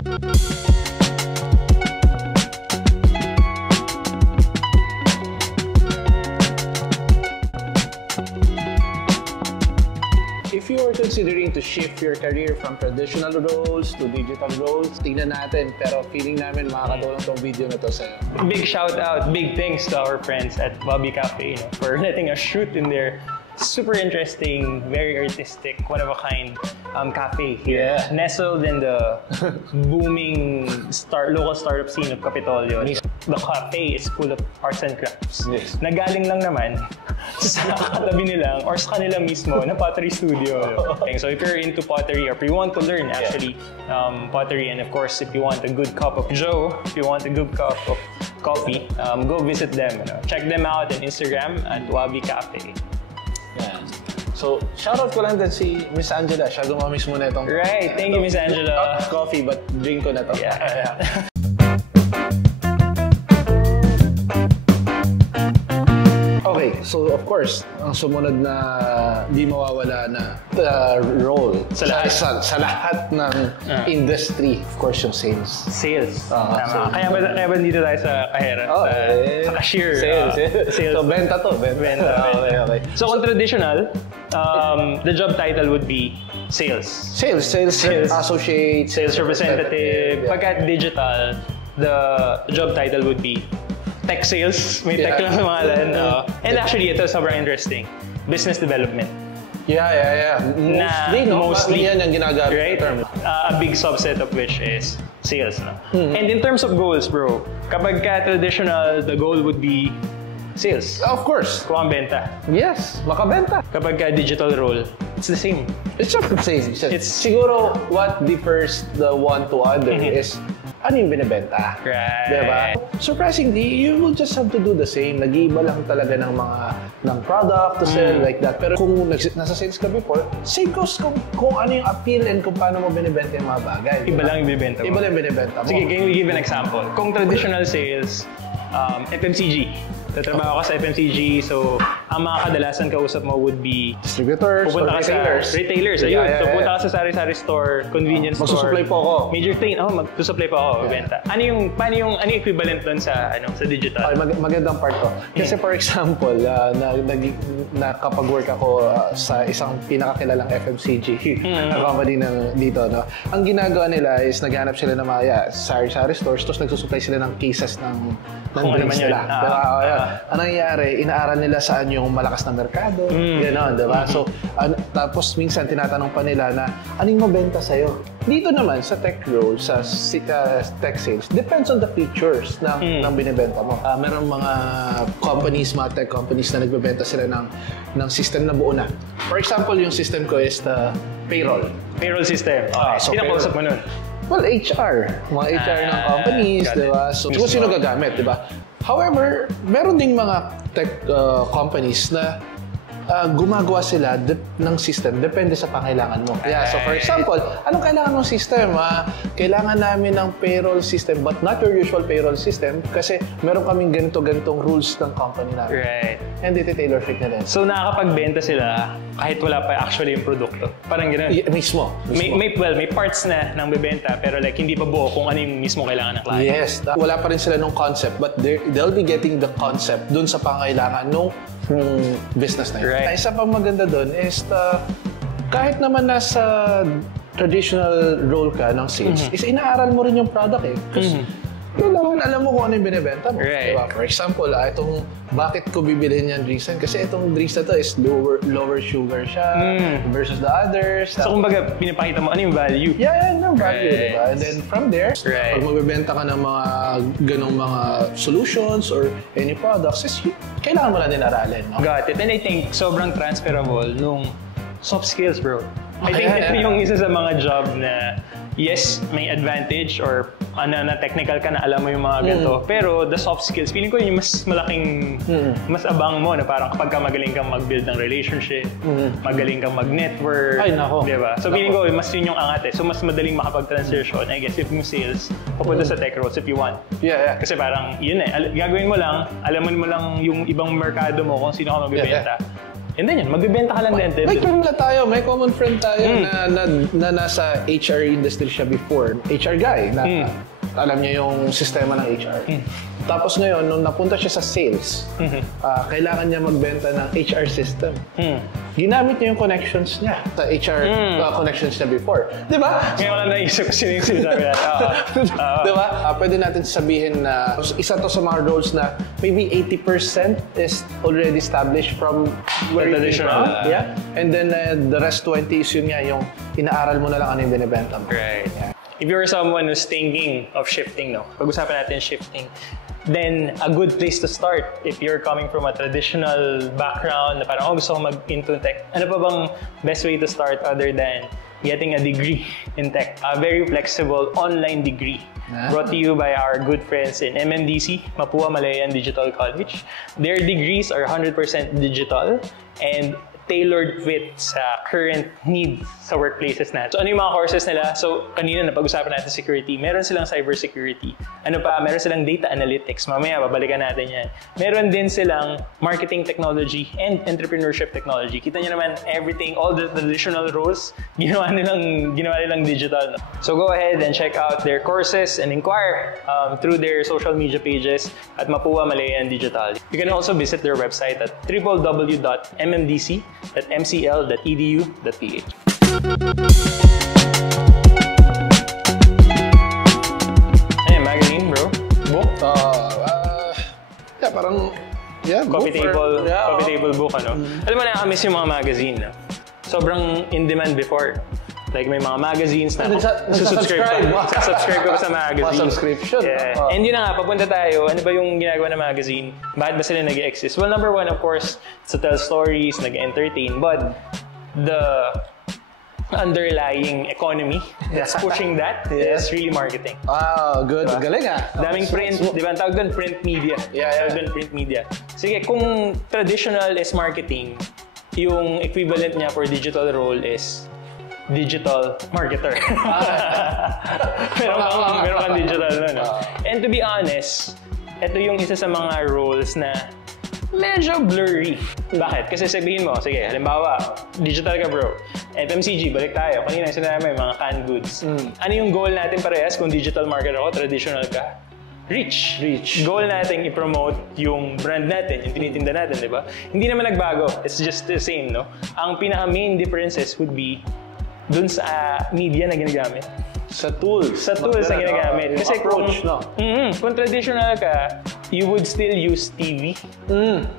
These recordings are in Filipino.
If you are considering to shift your career from traditional roles to digital roles, tingnan natin, pero feeling namin makakatulong tong video na to sa'yo. Big shout out, big thanks to our friends at Bobby Cafe, for letting us shoot in their super interesting, very artistic, one-of-a-kind cafe here. Yeah. Nestled in the booming local startup scene of Capitolio. The cafe is full of arts and crafts. Yes. Nagaling lang naman sa katabi nilang or sa kanila mismo na pottery studio. Okay, so if you're into pottery or if you want to learn actually pottery, and of course if you want a good cup of joe, if you want a good cup of coffee, go visit them. Check them out on Instagram at Wabi Cafe. Yeah. So, shoutout ko lang din si Miss Angela. Siya gumawa mismo na itong... Right, thank you Miss Angela. Not coffee, but drink ko na to. Yeah. Okay, so of course, ang sumunod na di mawawala na role Sa lahat. sa lahat ng industry, of course, yung sales. Sales. Tama. Kaya ba dito tayo sa kahera? Sa cashier. Sales. Sales. So, benta to. Benta. Okay. So, kung traditional, the job title would be sales. Sales associate, Sales representative. Pagka digital, the job title would be tech sales. May tech lang pangalan. And actually, ito sobrang interesting. Business development. Yeah. Mostly yan ang ginagamit right? term. A big subset of which is sales. No? And in terms of goals, bro, kapag ka traditional, the goal would be sales. Of course. Kuha ang benta. Yes, makabenta. Kapag ka digital role, it's the same. It's just the same. Siguro what differs the one to other is ano yung binibenta. Right. Diba? Surprisingly, you will just have to do the same. Nag-iiba lang talaga ng product to sell like that. Pero kung nasa sales ka before, same goes kung ano yung appeal and kung paano mo binibenta yung mga bagay. Iba lang yung binibenta mo. Iba lang yung binibenta mo. Sige, can we give an example? Kung traditional sales, FMCG. Tatrabaho ka sa FMCG, so ang mga kadalasan kausap mo would be distributors or retailers. Retailers, ayun. So punta ka sa sari-sari store, convenience store. Magsusupply po ako. Major chain, magsusupply po ako, benta. Ano yung equivalent doon sa digital? Magandang part to. Kasi for example, nakapag-work ako sa isang pinakakilalang FMCG na company dito, no? Ang ginagawa nila is naghanap sila ng mga sari-sari stores, tapos nagsusupply sila ng cases ng drinks nila. Anong nangyayari, inaaral nila saan yung malakas na merkado, gano'n, diba? So, tapos minsan tinatanong pa nila na, anong mabenta sa'yo? Dito naman, sa tech role, sa tech sales, depends on the features ng binibenta mo. Merong mga companies, mga tech companies na nagbebenta sila ng system na buo na. For example, yung system ko is the payroll. Payroll system. So pinakausap mo nun? Well, HR. Mga HR ng companies, diba? So, kung sino gagamit, diba? However, meron ding mga tech companies na gumagawa sila ng system depende sa pangailangan mo. Yeah, so for example, anong kailangan mong system? Kailangan namin ng payroll system but not your usual payroll system kasi meron kaming ganito-ganitong rules ng company namin. Right. And tailor fit na din. So nakakapagbenta sila kahit wala pa actually yung produkto. Parang gano'n. Mismo. May parts na ng bebenta pero like hindi pa buo kung ano yung mismo kailangan ng client. Yes. Wala pa rin sila nung concept but they'll be getting the concept dun sa pangailangan nung business na yun. Right. Isa pang maganda dun is kahit naman nasa traditional role ka ng sales, is inaaral mo rin yung product eh. Kasi kailangan alam mo kung ano yung binibenta mo. Right. Diba? For example, bakit ko bibilhin yung drinks na? Kasi itong drinks na to is lower sugar siya versus the others. So kumbaga, pinapakita mo ano yung value. Yeah, no value. Right. Diba? And then from there, pag magbebenta ka ng mga ganong mga solutions or any products, kailangan mo lang din aralin. No? Got it. And I think sobrang transferable nung soft skills, bro. I think ito yung isa sa mga job na yes, may advantage or na technical ka na alam mo yung mga ganito. Pero the soft skills, feeling ko yung mas malaking, mas abang mo na parang kapag ka magaling kang mag-build ng relationship, magaling kang mag-network. Ay, nako. Diba? So feeling ko, mas yun yung angat eh. So mas madaling makapag-transition, I guess, if yung sales, papunta sa tech roles if you want. Yeah. Kasi parang, yun eh, gagawin mo lang, alaman mo lang yung ibang merkado mo kung sino ka magbibenta. And then yun, magbibenta ka lang din. May kumula tayo, may common friend tayo na nasa HR industry siya before. HR guy na alam niya yung sistema ng HR. Tapos ngayon, nung napunta siya sa sales, kailangan niya magbenta ng HR system. Ginamit niya yung connections niya sa HR connections niya before. Di ba? Ngayon lang naisip ko sino yung sinasabi natin. Di ba? Pwede natin sabihin na isa to sa mga roles na maybe 80% is already established from where you came from. Yeah. And then the rest 20 is yun nga, yung inaaral mo na lang ano yung binibenta mo. Right. Yeah. If you're someone who's thinking of shifting, no? Pag-usapan natin shifting, then a good place to start if you're coming from a traditional background na parang, gusto ko mag-into tech. Ano pa bang best way to start other than getting a degree in tech? A very flexible online degree brought to you by our good friends in MMDC, Mapua Malayan Digital College. Their degrees are 100% digital and tailored fit sa current needs sa workplaces natin. So ano yung mga courses nila? So kanina napag-usapan natin security. Meron silang cybersecurity. Ano pa? Meron silang data analytics. Mamaya babalikan natin yan. Meron din silang marketing technology and entrepreneurship technology. Kita nyo naman everything, all the traditional roles, ginawa nilang digital. So go ahead and check out their courses and inquire through their social media pages at Mapua Malayan Digital. You can also visit their website at www.mmdc.mcl.edu.ph. Ano magazine, bro? Book? Yeah, parang... Yeah, coffee table book, ano? Alam mo, nakakamiss yung mga magazine. No? Sobrang in-demand before. Like, may mga magazines na subscribe ka sa magazine. Subscription. Yeah. And yun na nga, papunta tayo. Ano ba yung ginagawa ng magazine? Bakit ba sila nag-exist? Well, number one, of course, to tell stories, nag-entertain. But the underlying economy that's pushing that is really marketing. Wow, good. Diba? Galing ah. Daming print, di ba? Ang tawag doon, print media. Tawag doon, print media. Sige, kung traditional is marketing, yung equivalent niya for digital role is digital marketer. Meron kang digital na, no? And to be honest, ito yung isa sa mga roles na medyo blurry. Bakit? Kasi sabihin mo, sige, halimbawa, digital ka bro. FMCG, balik tayo. Kanina sinabi may mga canned goods. Ano yung goal natin parehas kung digital marketer ako, traditional ka? Reach. Goal natin i-promote yung brand natin, yung tinitinda natin, di ba? Hindi naman nagbago. It's just the same, no? Ang pinaka-main differences would be dun sa media na ginagamit. Sa tools na ginagamit. Kasi approach, kung traditional ka, you would still use TV.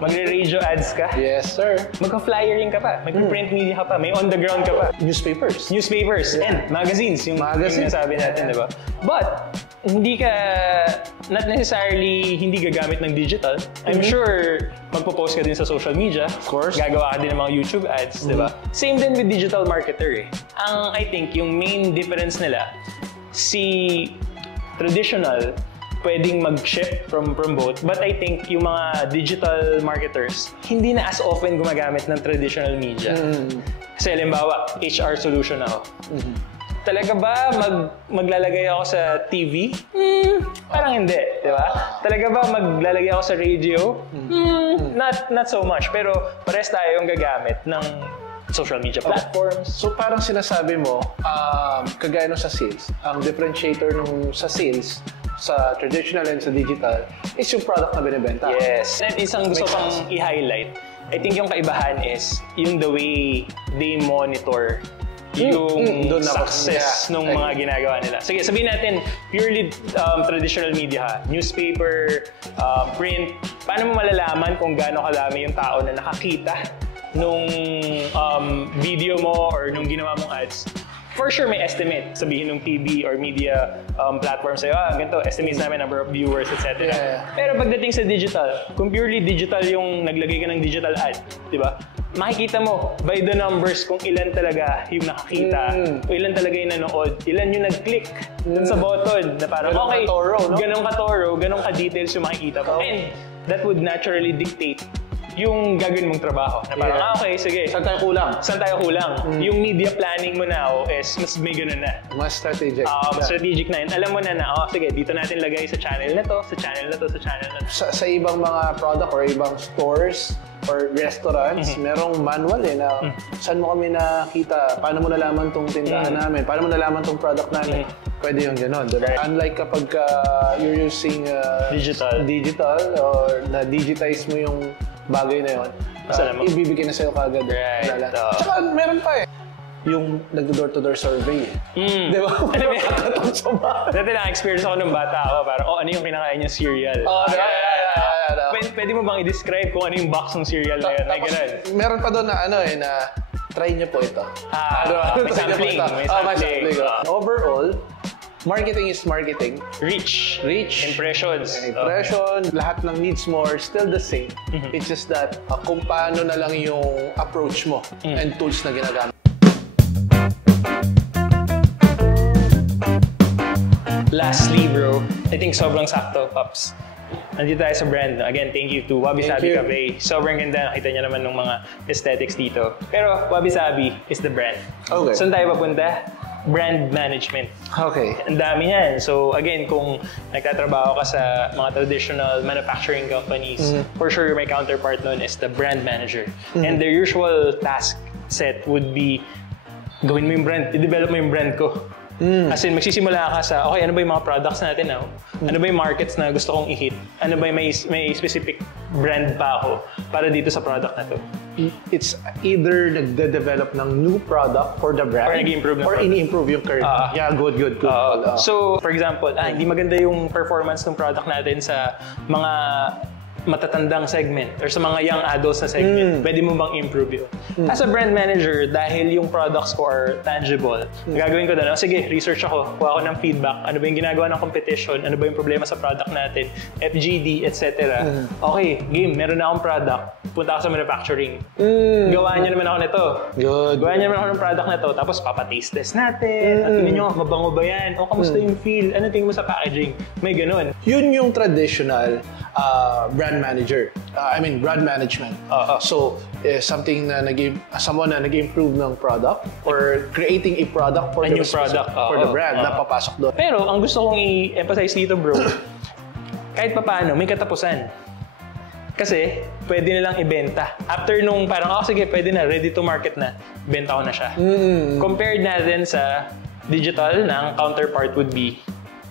Magre-radio ads ka. Yes, sir. Magka-flyering ka pa. Magka-print media ka pa. May on-the-ground ka pa. Newspapers. And magazines. Yung sabi natin, di ba? But, hindi ka, not necessarily hindi gagamit ng digital. I'm sure magpo-post ka din sa social media. Of course. Gagawa ka din ng mga YouTube ads, di ba? Same din with digital marketer eh. I think, yung main difference nila, si traditional, pwedeng mag-shift from both. But I think yung mga digital marketers, hindi na as often gumagamit ng traditional media. Kasi halimbawa, HR solution ako. Talaga ba maglalagay ako sa TV? Parang hindi, di ba? Talaga ba maglalagay ako sa radio? Not so much. Pero pares tayo yung gagamit ng social media platforms. So parang sinasabi mo, kagaya nung sa sales, ang differentiator nung sa sales, sa traditional and sa digital, is yung product na binibenta. Yes. And isang gusto pang i-highlight, I think yung kaibahan is yung the way they monitor yung success ng mga ginagawa nila. Sige, sabihin natin, purely traditional media, newspaper, print, paano mo malalaman kung gaano kalami yung tao na nakakita nung video mo or nung ginawa mong ads? For sure, may estimate. Sabihin ng TV or media platform sa'yo, ganito, estimates namin number of viewers, etc. Pero pagdating sa digital, kung purely digital yung naglagay ka ng digital ad, di ba? Makikita mo by the numbers kung ilan talaga yung nakakita, o ilan talaga yung nanood, ilan yung nag-click dun sa button na parang, ganun ka-thorough, ganun ka-details yung makikita mo. And that would naturally dictate yung gagawin mong trabaho. Na parang, okay, sige. Saan tayo kulang? Saan tayo kulang? Yung media planning mo now is mas may ganun na. Mas strategic. Mas strategic na yun. Alam mo na sige, dito natin lagay sa channel na to, sa channel na to, sa channel na to. Sa ibang mga product or ibang stores or restaurants, merong manual na saan mo kami nakita, paano mo nalaman tong tindahan namin, paano mo nalaman tong product namin. Pwede yung gano'n, diba? Right. Unlike kapag you're using digital or na-digitize mo yung bagay na yun, ibibigay na sa'yo kagad. Right. Tsaka meron pa yung nag-door-to-door survey. Di ba? Dati na-experience ako nung bata ako, parang, ano yung kinakain niya cereal? Pwede mo bang i-describe kung ano yung box ng cereal na yun? May ganun. Meron pa doon na na try niyo po ito. May sampling. Overall, marketing is marketing. Reach. Impressions. Lahat ng needs mo are still the same. It's just that kung paano na lang yung approach mo and tools na ginagamit. Lastly, bro, I think sobrang sakto, Pops. Nandito tayo sa brand. Again, thank you to Wabi Sabi Cafe. Sobrang ganda. Nakita niyo naman ng mga aesthetics dito. Pero Wabi Sabi is the brand. Okay. Saan tayo papunta? Brand management. Okay. Ang dami yan. So again, kung nagtatrabaho ka sa mga traditional manufacturing companies, for sure my counterpart nun is the brand manager. And their usual task set would be gawin mo yung brand, i-develop mo yung brand ko. As in, magsisimula ka sa, okay, ano ba yung mga products natin now? Ano ba yung markets na gusto kong i-hit? Ano ba yung may specific brand pa ako para dito sa product na to? It's either nagde-develop ng new product for the brand or nag-improve or ini-improve yung current. Yeah, good. So, for example, hindi maganda yung performance ng product natin sa mga matatandang segment or sa mga young adults na segment, pwede mo bang improve yun? As a brand manager, dahil yung products ko are tangible, gagawin ko doon, sige, research ako, kuha ako ng feedback, ano ba yung ginagawa ng competition, ano ba yung problema sa product natin, FGD, etc. Okay, game, meron na akong product, punta ako sa manufacturing. Gawaan niyo naman ako nito. Gawaan niyo naman ako ng product na to, tapos papataste test natin, at tingnan nyo, mabango ba yan? O kamusta yung feel? Ano tingin mo sa packaging? May ganun. Yun yung traditional brand manager. Brand management. So, something na someone na nag-improve ng product or creating a product for the brand na papasok doon. Pero ang gusto kong i-emphasize dito, bro, kahit papaano, may katapusan. Kasi, pwede nilang ibenta. After nung parang, sige, pwede na, ready to market na, benta ko na siya. Compared natin sa digital, na ang counterpart would be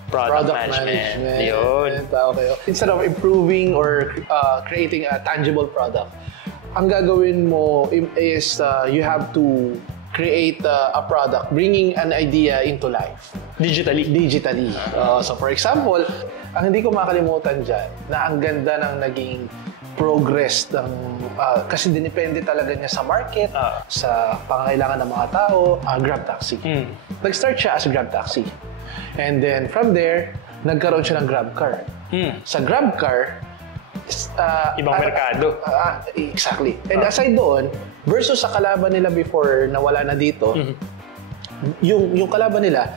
product management. Yun. Okay. Instead of improving or creating a tangible product, ang gagawin mo is you have to create a product, bringing an idea into life. Digitally. So for example, ang hindi ko makalimutan dyan, na ang ganda ng naging progress ng kasi dinepende talaga niya sa market, sa pangangailangan ng mga tao, Grab Taxi. Nag-start siya as a Grab Taxi. And then from there, nagkaroon siya ng Grab Car. Sa Grab Car, ibang merkado. Exactly. And aside doon, versus sa kalaban nila before na wala na dito, yung kalaban nila,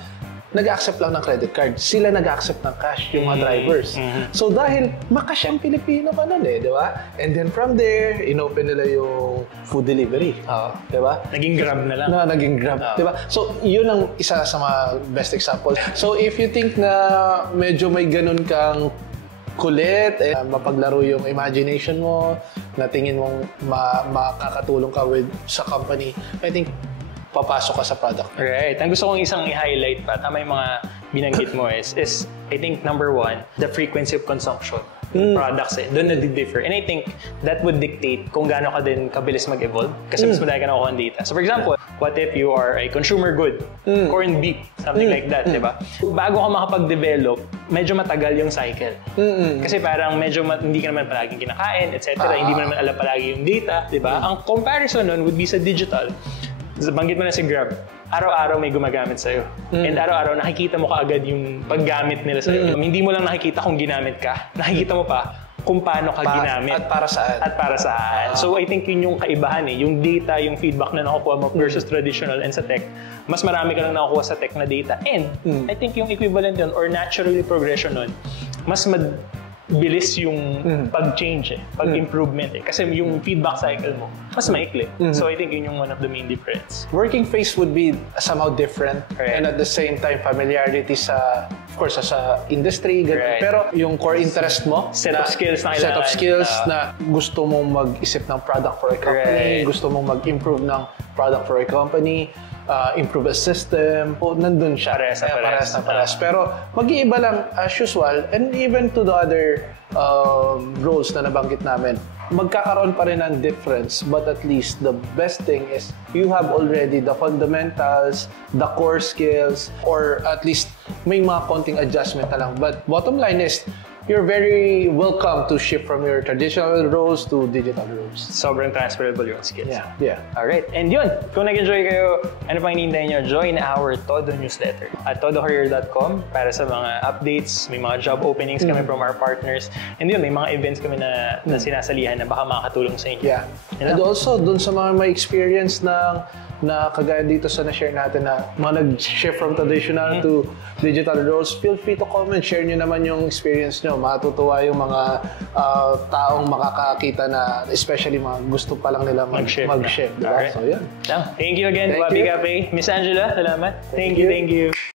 nag-accept lang ng credit card. Sila nag-accept ng cash, yung mga drivers. So dahil makash ang Pilipino pa nun di ba? And then from there, inopen nila yung food delivery. Di ba? Naging Grab na lang. Naging Grab. Di ba? So yun ang isa sa mga best example. So if you think na medyo may ganun kang kulit, mapaglaro yung imagination mo, na tingin mong makakatulong ka sa company, I think papasok ka sa product. Right. Ang gusto kong isang i-highlight pa, tama yung mga binanggit mo is I think number one, the frequency of consumption. Products doon na-differ. And I think that would dictate kung gaano ka din kabilis mag-evolve kasi mas madali ka nakukuha ng data. So for example, what if you are a consumer good, corned beef, something like that, di ba? Bago ka makapag-develop, medyo matagal yung cycle. Kasi parang medyo hindi ka naman palaging kinakain, etc. Hindi mo naman alam palagi yung data, di ba? Ang comparison nun would be sa digital. Banggit mo na si Grab, araw-araw may gumagamit sa'yo. And araw-araw nakikita mo kaagad yung paggamit nila sa'yo. Hindi mo lang nakikita kung ginamit ka, nakikita mo pa kung paano ka ginamit. At para saan. So I think yun yung kaibahan yung data, yung feedback na nakukuha mo versus traditional and sa tech. Mas marami ka lang nakukuha sa tech na data. And I think yung equivalent yun or naturally progression nun, mas bilis yung pag-change pag-improvement Kasi yung feedback cycle mo, mas maikli. So I think yun yung one of the main difference. Working phase would be somehow different and at the same time familiarity sa, of course, sa industry, ganun. Pero yung core interest mo, set of skills na gusto mong mag-isip ng product for a company, gusto mong mag-improve ng product for a company, improve a system, nandun siya. Parehas. Pero mag-iiba lang as usual, and even to the other roles na nabanggit namin, magkakaroon pa rin ng difference, but at least the best thing is you have already the fundamentals, the core skills, or at least may mga konting adjustment na lang. But bottom line is, you're very welcome to shift from your traditional roles to digital roles. Sobrang transferable yung skills. Yeah. Alright. And yun, kung nag-enjoy kayo, ano pang hinihintay nyo, join our Todo newsletter at todocareer.com para sa mga updates. May mga job openings kami from our partners. And yun, may mga events kami na sinasalihan na baka makakatulong sa inyo. Yeah. And also, dun sa mga may experience na kagaya dito sa na-share natin na mga nag-shift from traditional to digital roles, feel free to comment. Share nyo naman yung experience nyo. Matutuwa yung mga taong makakakita na, especially mga gusto pa lang nila mag-shift. Diba? Alright. So, yan. Thank you again, Wabi Cafe. Miss Angela, salamat. Thank you.